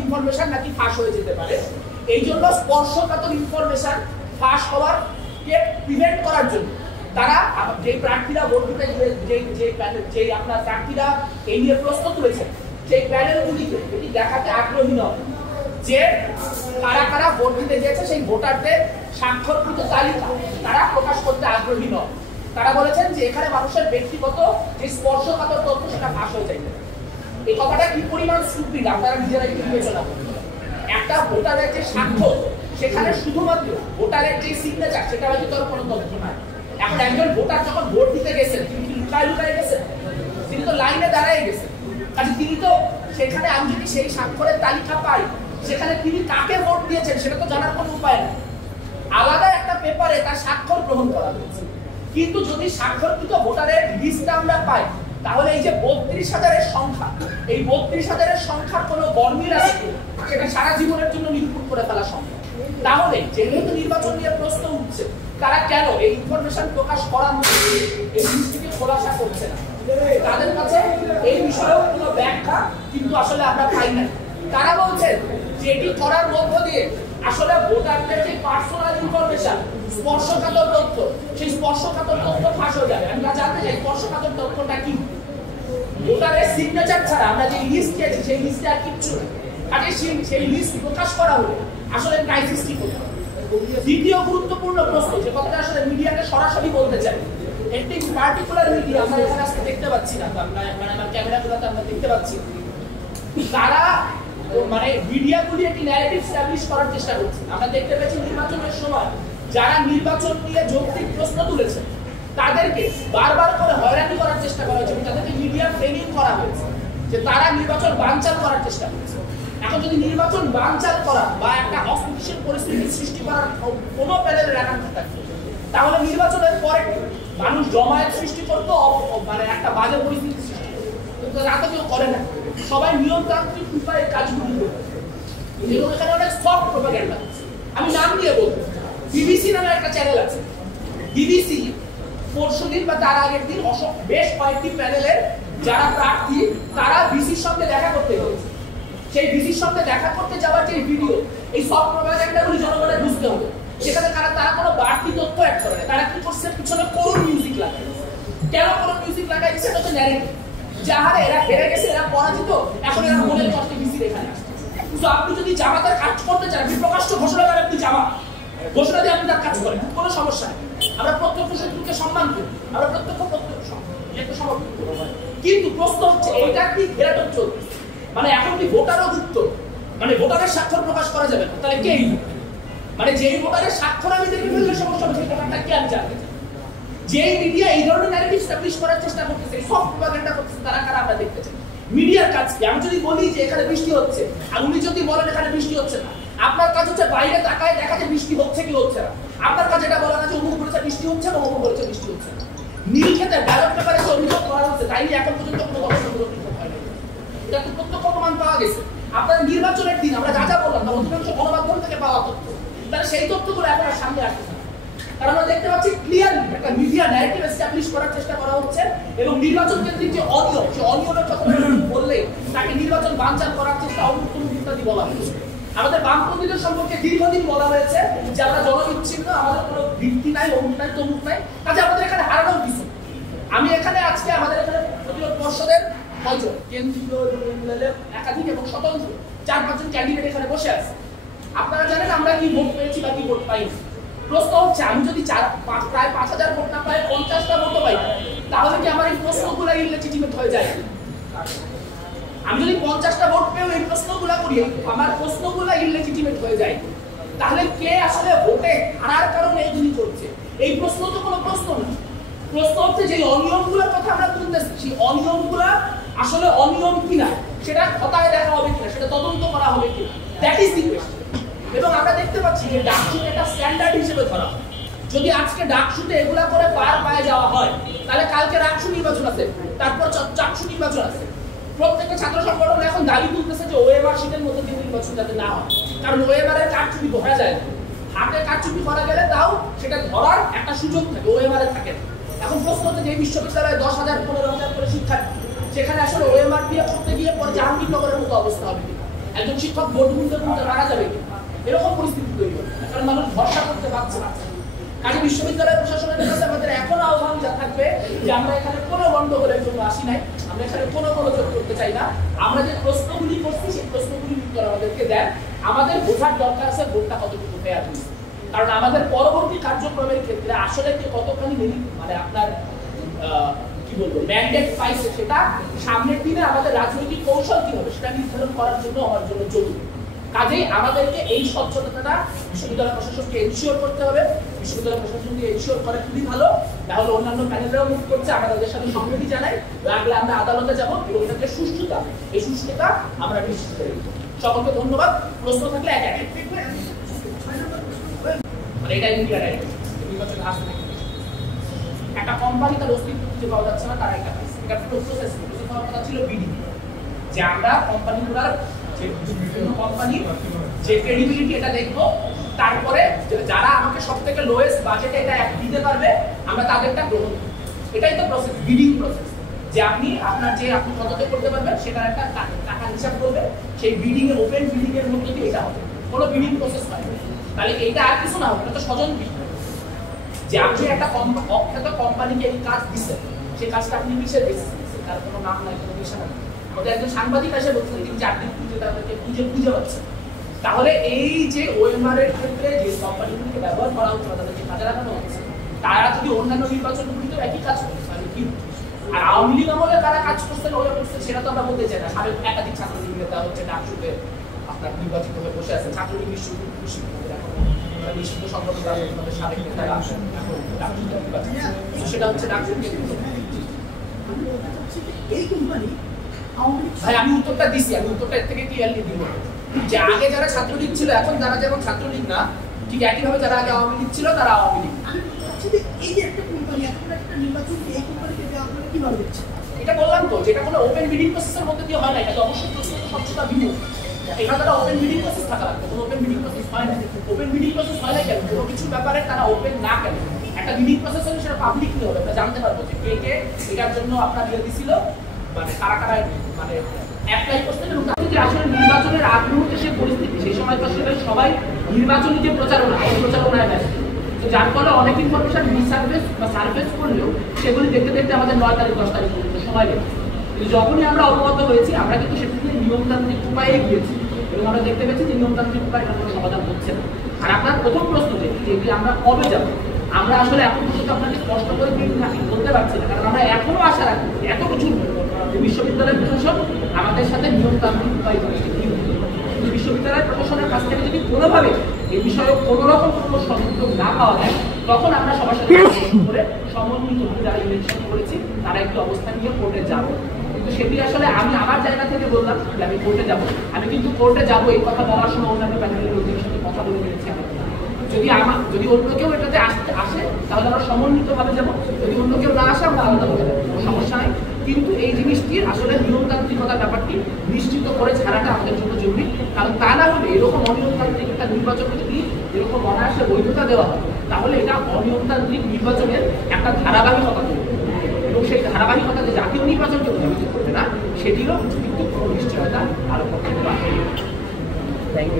Information নাকি ফাঁস হয়ে যেতে পারে। এই জন্য স্পর্শকাতর ইনফরমেশন ফাঁস হওয়ার কে প্রিভেন্ট করার জন্য তারা যে প্রার্থীরা ভোট দিতে যে আপনার প্রার্থীরা এই নিয়ে প্রশ্ন তুলেছেন সেই প্যানেলগুলিকে এটি দেখাতে আগ্রহী নয় যে কারা কারা ভোট দিতে গিয়েছে সেই ভোটারদের স্বাক্ষরকৃত তালিকা তারা প্রকাশ করতে আগ্রহী নয়। তারা বলেছেন যে এখানে মানুষের ব্যক্তিগত যে স্পর্শকাতর তথ্য সেটা ফাঁস হয়ে যায়। এই কথাটা কি পরিমাণ স্টুপিড আপনারা নিজেরাই বিবেচনা করুন। একটা ভোটারের যে স্বাক্ষর সেখানে শুধুমাত্র ভোটারের যে সিগনেচার সেটা হয়তো তার কোনো তথ্য নাই। এখন একজন ভোটার যখন ভোট দিতে গেছেন তিনি কি লুকায় লুকায় গেছেন? তিনি তো লাইনে দাঁড়ায় গেছেন। কাজে তিনি তো সেখানে আমি যদি সেই স্বাক্ষরের তালিকা পাই সেখানে তিনি কাকে ভোট দিয়েছেন সেটা তো জানার কোনো উপায় নেই। আলাদা একটা পেপারে তার স্বাক্ষর গ্রহণ করা হয়েছে, কিন্তু যদি স্বাক্ষরকৃত ভোটারের লিস্টটা আমরা পাই তাহলে এই যে ৩২,০০০-এর সংখ্যা এই ৩২,০০০-এর সংখ্যার কোনো গরমিল আছে সেটা সারা জীবনের জন্য নিরূপণ করে ফেলা সম্ভব। তাহলে যেহেতু নির্বাচন নিয়ে প্রশ্ন উঠছে তারা কেন এই ইনফরমেশন প্রকাশ করার মধ্যে এই জিনিসটিকে খোলাসা করছে না? তাদের কাছে এই বিষয়েও কোনো ব্যাখ্যা কিন্তু আসলে আমরা পাই না। তারা বলছেন যে এটি করার মধ্য দিয়ে আসলে ভোটারদের যে পার্সোনাল ইনফরমেশন স্পর্শকাতর তথ্য সেই স্পর্শকাতর তথ্য ফাঁস হয়ে যাবে। আমরা জানতে চাই স্পর্শকাতর তথ্যটা কি? ভোটারের সিগনেচার ছাড়া আমরা যে লিস্ট পেয়েছি সেই লিস্টে আর কিচ্ছু নেই। আগে সেই লিস্ট প্রকাশ করা হলে আসলে ক্রাইসিস কি করতে হবে। দ্বিতীয় গুরুত্বপূর্ণ প্রশ্ন যে কথাটা আসলে মিডিয়াকে সরাসরি বলতে চাই, একটি পার্টিকুলার মিডিয়া আমরা এখানে আজকে দেখতে পাচ্ছি না, আমরা মানে আমার ক্যামেরাগুলোতে আমরা দেখতে পাচ্ছি তারা মানে মিডিয়াগুলি একটি ন্যারেটিভ এস্টাবলিশ করার চেষ্টা করছে। আমরা দেখতে পেয়েছি নির্বাচনের সময় যারা নির্বাচন নিয়ে যৌক্তিক প্রশ্ন তুলেছে তাদেরকে বারবার করে হয়রানি করার চেষ্টা করা হয়েছে, তাদেরকে মিডিয়া ট্রেনিং করা হয়েছে যে তারা নির্বাচন বানচাল করার চেষ্টা করছে। এখন যদি নির্বাচন বানচাল করা বা একটা অস্থিতিশীল পরিস্থিতি সৃষ্টি করার কোনো প্যানেলের আকাঙ্ক্ষা থাকে তাহলে নির্বাচনের পরে মানুষ জমায়েত সৃষ্টি করতো, মানে একটা বাজে পরিস্থিতি সৃষ্টি করতো, কিন্তু তা তো কেউ করে না। সবাই নিয়মতান্ত্রিক উপায়ে কাজগুলি করবে। এখানে অনেক সফট প্রোপাগান্ডা। আমি নাম দিয়ে বলবো, বিবিসি নামে একটা চ্যানেল আছে। বিবিসি পরশুদিন বা তার আগের দিন বেশ কয়েকটি প্যানেলের যারা প্রার্থী তারা ভিসির সঙ্গে দেখা করতে গেছে। সেই ভিসির সঙ্গে দেখা করতে যাওয়ার যে ভিডিও এই সফট প্রোপাগান্ডাগুলি জনগণের বুঝতে হবে। সেখানে তারা কোনো বাড়তি তথ্য অ্যাড করে না। তারা কি করছে? পিছনে করুণ মিউজিক লাগায়। কেন করুণ মিউজিক লাগাই দিচ্ছে? এটা তো ন্যারেটিভ। যাহারা এরা হেরে গেছে, এরা পরাজিত, এখন এরা মনের কষ্টে ভিসির এখানে আসছে। তো আপনি যদি জামাতের কাজ করতে চান আপনি প্রকাশ্য ঘোষণা করেন আপনি জামাত, ঘোষণা দিয়ে আপনি তার কাজ করেন, কোনো সমস্যা নেই। আমরা প্রত্যক্ষ শত্রুকে সম্মান করি, আমরা প্রত্যক্ষ সমর্থন করি। কিন্তু প্রশ্ন হচ্ছে এটা কি ঘেরাটোপ চলছে? মানে এখন কি ভোটারও যুক্ত, মানে ভোটারের স্বাক্ষর প্রকাশ করা যাবে না, তাহলে কে? মানে যেই ভোটারের স্বাক্ষর আমি দেখে ফেললে সমস্যা হবে, সেই ভোটারটা কি আমি জানতে চাই। যেই মিডিয়া এই ধরনের ন্যারেটিভ এস্টাবলিশ করার চেষ্টা করতেছে, সব প্রপাগান্ডা করতেছে, তারা কারা আমরা দেখতে চাই। মিডিয়ার কাজ কি? আমি যদি বলি যে এখানে বৃষ্টি হচ্ছে আর উনি যদি বলেন এখানে বৃষ্টি হচ্ছে না, আপনার কাজ হচ্ছে বাইরে তাকায় দেখাতে বৃষ্টি হচ্ছে কি হচ্ছে না। আপনার কাছে এটা বলা আছে অমুক বলেছে বৃষ্টি হচ্ছে না, অমুক বলেছে বৃষ্টি হচ্ছে না। নীলক্ষেতে ব্যালট পেপারে যে অভিযোগ করা হচ্ছে তাই নিয়ে এখন পর্যন্ত কোনো গবেষণা হয়নি। এটা তো প্রত্যক্ষ প্রমাণ পাওয়া গেছে। আপনার নির্বাচনের দিন আমরা যা যা বললাম তার অধিকাংশ গণমাধ্যম থেকে পাওয়া তথ্য, তাহলে সেই তথ্যগুলো এখন আর সামনে আসছে না। কারণ আমরা দেখতে পাচ্ছি ক্লিয়ারলি একটা মিডিয়া ন্যারেটিভ এস্টাবলিশ করার চেষ্টা করা হচ্ছে এবং নির্বাচন কেন্দ্রিক যে অনিয়ম সেই অনিয়মের কথা বললে তাকে নির্বাচন বানচাল করার চেষ্টা অমুক ইত্যাদি বলা হয়েছে। আমাদের বামপন্থীদের সম্পর্কে দীর্ঘদিন বলা হয়েছে যে আমরা জনবিচ্ছিন্ন, আমাদের কোনো ভিত্তি নাই, অমুক নাই, তমুক নাই, কাজে আমাদের এখানে হারানোর কিছু। আমি এখানে আজকে আমাদের এখানে প্রতিরোধ পর্ষদের কয়জন কেন্দ্রীয় একাধিক এবং স্বতন্ত্র 4-5 জন ক্যান্ডিডেট এখানে বসে আছে। আপনারা জানেন আমরা কি ভোট পেয়েছি বা কি ভোট পাইনি। প্রশ্ন হচ্ছে আমি যদি প্রায় 5,000 ভোট না পাই 50টা ভোটও পাই তাহলে কি আমার এই প্রশ্নগুলো ইলেজিটিমেট হয়ে যায়? আমি যদি 50টা ভোট পেয়েও এই প্রশ্নগুলো করি আমার প্রশ্নগুলো ইলেজিটিমেট হয়ে যায়, তাহলে কে আসলে ভোটে হারার কারণে এইগুলি করছে? এই প্রশ্ন তো কোনো প্রশ্ন না। প্রশ্ন হচ্ছে যে অনিয়মগুলোর কথা আমরা তুলতেছি সেই অনিয়মগুলো আসলে অনিয়ম কিনা সেটা খতায় দেখা হবে কিনা, সেটা তদন্ত করা হবে কিনা, দ্যাট ইজ দি কোয়েশ্চেন। এবং আমরা দেখতে পাচ্ছি যে ডাকসুট একটা স্ট্যান্ডার্ড হিসেবে ধরা হয়। যদি আজকে ডাকসুটে এগুলা করে পার পায়ে যাওয়া হয় তাহলে কালকে রাকসু নির্বাচন আছে, তারপর চাকসু নির্বাচন আছে। প্রত্যেকটা ছাত্র সংগঠন এখন দাবি তুলতেছে যে ওএমআর শীটের মধ্যে দিয়ে নির্বাচন যাতে না হয়, কারণ ওএমআর এর কারচুপি ধরা যায় না। হাতে কারচুপি করা গেলে তাও সেটা ধরার একটা সুযোগ থাকে, ওএমআর এ থাকে না। এখন প্রশ্ন হচ্ছে যে বিশ্ববিদ্যালয়ে 10,000-15,000 করে শিক্ষার্থী, সেখানে আসলে ওএমআর দিয়ে করতে গিয়ে পরে জাহাঙ্গীরনগরের মতো অবস্থা হবে কিনা। একজন শিক্ষক বোর্ড গুনতে গুনতে মারা যাবে, এরকম পরিস্থিতি তৈরি হবে, কারণ মানুষ ভরসা করতে পারছে না। কাজে বিশ্ববিদ্যালয় প্রশাসনের কাছে আমাদের এখন আহ্বান থাকবে যে আমরা এখানে কোনো গন্ডগোলের জন্য আসি নাই, আমরা এখানে কোনো গোলযোগ করতে চাই না। আমরা যে প্রশ্নগুলি করছি সেই প্রশ্নগুলির উত্তর আমাদেরকে দেন। আমাদের বোঝার দরকার আছে বোর্ডটা কতটুকু ফেয়ার হয়েছে, কারণ আমাদের পরবর্তী কার্যক্রমের ক্ষেত্রে আসলে কে কতখানি মানে আপনার কি বলবো ম্যান্ডেট পাইছে, সেটা সামনের দিনে আমাদের রাজনৈতিক কৌশল কি হবে সেটা নির্ধারণ করার জন্য আমার জন্য জরুরি। কাজেই আমাদেরকে এই স্বচ্ছতাটা বিশ্ববিদ্যালয় প্রশাসনকে এনশিওর করতে হবে। বিশ্ববিদ্যালয় প্রশাসন যদি এনশিওর করে খুবই ভালো, তাহলে অন্যান্য প্যানেলরাও মুভ করছে, আমরা তাদের সাথে সম্মতি জানাই, লাগলে আমরা আদালতে যাব এবং এটাকে সুষ্ঠুতা, এই সুষ্ঠুতা আমরা নিশ্চিত করে দেব। সকলকে ধন্যবাদ। প্রশ্ন থাকলে এক এক মানে এটা ইন্ডিয়া রাইট একটা কোম্পানি তার অস্তিত্ব খুঁজে পাওয়া যাচ্ছে না, তারা একটা পাইছে। এটা প্রসেস হওয়ার কথা ছিল বিডি, যে আমরা কোম্পানিগুলোর যে বিভিন্ন কোম্পানি যে ক্রেডিবিলিটি এটা দেখবো, তারপরে যারা আমাকে সবথেকে লোয়েস্ট বাজেটে এটা দিতে পারবে আমরা তাদেরটা গ্রহণ করব। এটাই তো প্রসেস, বিডিং প্রসেস, যে আপনি আপনার যে আপনি কততে করতে পারবেন সেটার একটা টাকা হিসাব করবে, সেই বিডিং এর ওপেন বিডিং এর মধ্যে দিয়ে এটা হবে, কোনো বিডিং প্রসেস হয় না। তাহলে এটা আর কিছু না হবে, এটা তো স্বজন বিষয় যে আপনি একটা অখ্যাত কোম্পানিকে এই কাজ দিচ্ছেন, সেই কাজটা আপনি কিসের বেসিসে দিচ্ছেন, তার কোনো নাম নাই, কোনো নিশানা নেই। ওদের একজন সাংবাদিক এসে বলছেন তিনি 4 দিন খুঁজে তাদেরকে খুঁজে পাচ্ছেন। তাহলে এই যে ওএমআর এর ক্ষেত্রে যে কোম্পানিগুলিকে ব্যবহার করা হচ্ছে, তাদেরকে কাজে লাগানো হচ্ছে, তারা যদি অন্যান্য নির্বাচনগুলিতে একই কাজ করতে পারে কি, আর আওয়ামী লীগ আমলে তারা কাজ করছেন ওরা করছে সেটা তো আমরা বলতে চাই না। সাবেক একাধিক ছাত্রলীগ নেতা হচ্ছে ডাকসুতে আপনার নির্বাচিত হয়ে বসে আছেন, ছাত্রলীগ নিশ্চয় খুশি, এখন নিষিদ্ধ সংগঠন আমাদের সাবেক নেতারা আসেন এখন ডাকসুতে নির্বাচিত, সেটা হচ্ছে ডাকসুকে এই কোম্পানি। ভাই আমি উত্তরটা দিছি, আমি উত্তরটা এর থেকে ক্লিয়ারলি দিব যে আগে যারা ছাত্রলীগ ছিল এখন যারা যেমন ছাত্রলীগ না, ঠিক একইভাবে যারা আগে আওয়ামী লীগ ছিল তারা আওয়ামী লীগ। এই যে একটা কোম্পানি এখন একটা নির্বাচন এই কোম্পানিকে আপনারা কিভাবে দেখছেন? এটা বললাম তো, যেটা কোনো ওপেন বিডিং প্রসেসের মধ্যে দিয়ে হয় না, এটা তো অবশ্যই স্বচ্ছতা বিমুখ। এখানে তারা ওপেন বিডিং প্রসেস থাকা লাগবে, কোনো ওপেন বিডিং প্রসেস হয় না। ওপেন বিডিং প্রসেস হয় না কেন? কোনো কিছু ব্যাপারে তারা ওপেন না কেন, একটা বিডিং প্রসেস হলে সেটা পাবলিকলি হবে, আমরা জানতে পারবো যে কে কে এটার জন্য আপনার দিয়ে দিছিল, মানে কারা কারা মানে অ্যাপ্লাই করতেন। এবং তাদের আসলে নির্বাচনের আগ মুহূর্তে সে পরিস্থিতি, সেই সময় তো আসলে সবাই নির্বাচনী যে প্রচারণায় ব্যস্ত, তো যার ফলে অনেক ইনফরমেশন মিসসার্ভেস বা সার্ভেস করলেও সেগুলি দেখতে দেখতে আমাদের 9 তারিখ 10 তারিখ পর্যন্ত সময় লেগে। কিন্তু যখনই আমরা অবগত হয়েছি আমরা কিন্তু সেটিকে নিয়মতান্ত্রিক উপায়ে গিয়েছি এবং আমরা দেখতে পেয়েছি যে নিয়মতান্ত্রিক উপায় এটা কোনো সমাধান হচ্ছে না। আর আপনার প্রথম প্রশ্ন যে আমরা কবে যাব, আমরা আসলে এখন পর্যন্ত আপনাকে স্পষ্ট করে বলতে পারছি না, কারণ আমরা এখনো আশা রাখি এত কিছু বিশ্ববিদ্যালয় প্রশাসন আমাদের সাথে নিয়মতান্ত্রিক উপায় করছে। বিশ্ববিদ্যালয় প্রশাসনের কাছ থেকে যদি কোনোভাবে এই বিষয়ে কোনো রকম কোনো সংযোগ না পাওয়া যায়, তখন আমরা সবার সাথে করে সমন্বিত যারা ইলেকশন করেছি তারা একটু অবস্থান নিয়ে কোর্টে যাব। কিন্তু সেটি আসলে আমি আমার জায়গা থেকে বললাম যে আমি কোর্টে যাব, আমি কিন্তু কোর্টে যাব এই কথা বলার সময় অন্যান্য প্যানেলের লোকদের সাথে কথা বলে নিয়েছি। যদি অন্য কেউ এটাতে আসে তাহলে আমরা সমন্বিতভাবে যাবো, যদি অন্য কেউ না আসে আমরা আলাদাভাবে যাবো, কোনো সমস্যা নাই। কিন্তু এই জিনিসটির আসলে নিয়মতান্ত্রিকতার ব্যাপারটি নিশ্চিত করে ছাড়াটা আমাদের জন্য জরুরি, কারণ তা না হলে এরকম অনিয়মতান্ত্রিক একটা নির্বাচনকে যদি এরকম অনায়াসে বৈধতা দেওয়া হয় তাহলে এটা অনিয়মতান্ত্রিক নির্বাচনের একটা ধারাবাহিকতা তৈরি হবে এবং সেই ধারাবাহিকতা যে জাতীয় নির্বাচনকে প্রভাবিত করবে না সেটিরও কিন্তু কোনো নিশ্চয়তা আরো করতে পারবে। Thank you.